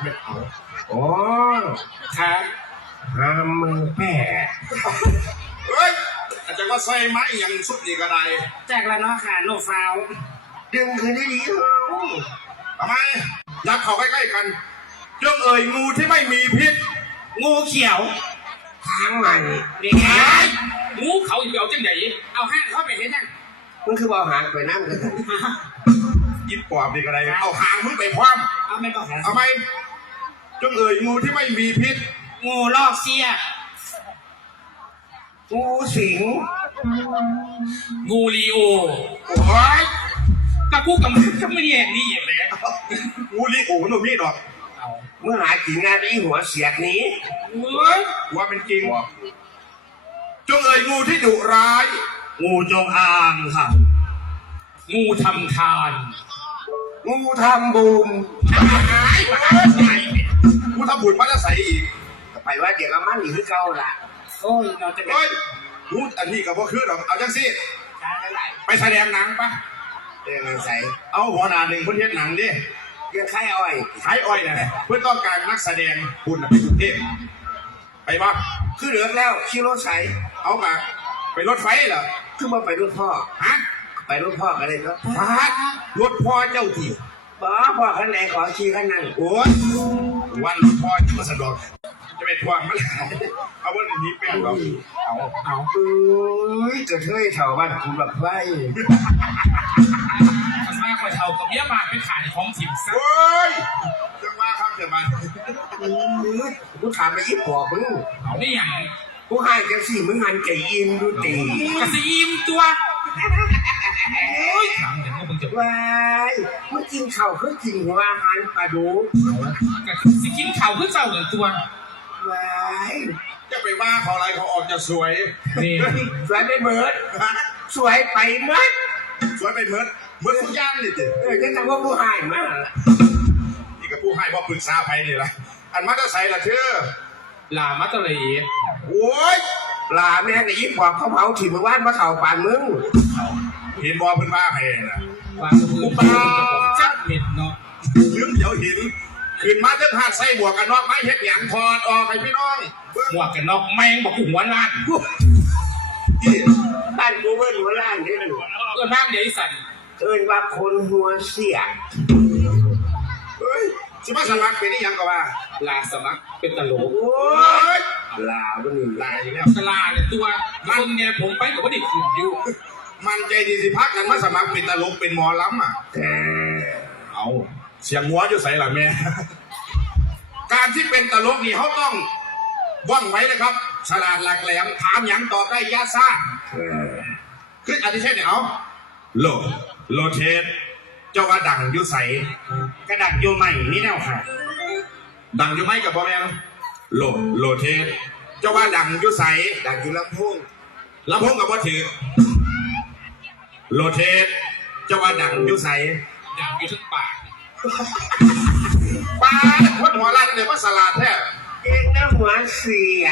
ไม่เอาโอ้ครับห้ามมือแปะเฮ้ยอาจารย์ว่าใส่ไม้อย่างสุดนี่ก็ได้แจกแล้วเนาะค่ะโนฟาว ดึงคืนได้ดีเฮาทำไมยักเข้าใกล้ๆกันเรื่องงูที่ไม่มีพิษงูเขียว ทางมันนี่ไงงูเขาอีกเอาจังไหนเอาห้างเข้าไปเห็นยังมันคือบ่หางไปน้ำกัน ยิบปอบนี่ก็ได้เอาหางมึงไปคว้าเอาไม่บอกทำไมเรื่องงูที่ไม่มีพิษงูลอกเสียงูสิงงูลีโอโอ้ยกับกูกับมึงก็ไม่แย่นี่อย่างไรงูลีโอหนูมีดอกเมื่อหากินงานไอ้หัวเสียดนี้ว่าเป็นจริงจงงูที่ดุร้ายงูจงอางค่ะงูทำทานงูทำบุญงูทำบุญมันจะใส่อีกไปว่าเดี๋ยวเรามันหนีคือเก่าละโอ้ยเราจะงูอันนี้กับพวกคือเราเอาจังสิไปแสดงหนังปะเรื่องอะไรใส่เอาหัวหน้าหนึ่งเพื่อนเฮ็ดหนังดิเรื่องไข่อ้อยนะเพื่อต้องการนักแสดงคุณไปกรุงเทพไปบ้างคือเหลือแล้วขี่รถใส่เอามาไปรถไฟเหรอคือมาไปรถพ่อฮะไปรถพ่อกันเลยครับรถพ่อเจ้าที่พ่อขั้นไหนขอขี่ขั้นนั้นโอ้ยวันรถพ่อจะมาสะดวกจะเป็นทวงมันเอาวันนี้เป็นหรอเอากระเทยแถวบ้านคุณแบบไฟมันมากกว่าเท่ากับเยอะมากเป็นขายของถิ่นซะโอ้ยจังว่าครับเดี๋ยวมากูถามไปอีปอบมึงเอาไม่อย่างกูให้แกสี่มึงหันไก่ยิมดูตีกระสียิมตัวถามเดี๋ยวมึงจะวายมึงกินข้าวคือกินหัวอาหารปลาดูกระสีกินข้าวคือเจ้าเหลือตัววายจะไปว่าเขาอะไรเขาออกจะสวยนี่สวยไปเบิร์ดสวยไปมัดสวยไปเบิร์ดทุกอย่างเลยจิจะทำว่าผู้ให้มานี่กับผู้ให้ว่าปรึกษาไปนี่ละอันมัตใส่ละเธอลามัตเลยโอ้ยลาแม่กับยิบบอกเขาเผาถิ่นมาว่านมาเข่าปานมึงเห็นบอเพิ่นว่าให้นะว่ากูปาจัดเห็ดเนาะลืมเดี๋ยวเห็นขึ้นมาเจ้าหาดใส่บวกกันนอกไม้เห็ดหยังถอดออกให้พี่น้องบวกกันนอกแมงบอกกูหัวล้านบ้านกูเบิ้ลหัวล้านนี่นั่งเดี๋ยวสั่นว่าคนหัวเสียเฮ้ยสมัครสมัครเป็นนี่ยังก็ว่าลาสมัครเป็นตลกโอ้ยลาบ้านลาอยู่แล้วลาเนี่ยตัวมันเนี่ยผมไปกับว่าเด็กขุนอยู่มันใจดีสิพักกันมาสมัครเป็นตลกเป็นหมอล้ำอ่ะเอาเสียงหัวอยู่ใส่หลังแม่การที่เป็นตลกนี่เขาต้องว่องไว้เลยครับฉลาดหลักแหลมถามยังตอบได้ยาซ่าขึ้นอาทิเช่นเนี่ยเอาโลเทสเจ้าว่าดังอยู่ใสกระดังอยู่ใหม่นี่แนวค่ะดังอยู่ไหมกับพ่อแม่โลเทสเจ้าว่าดังอยู่ใสดังอยู่ลำพุ่งกับพ่อถือโลเทสเจ้าว่าดังอยู่ใสดังอยู่ทั้งปากคนหัวล้านเลยว่าสลาดแท้เองนะหัวเสีย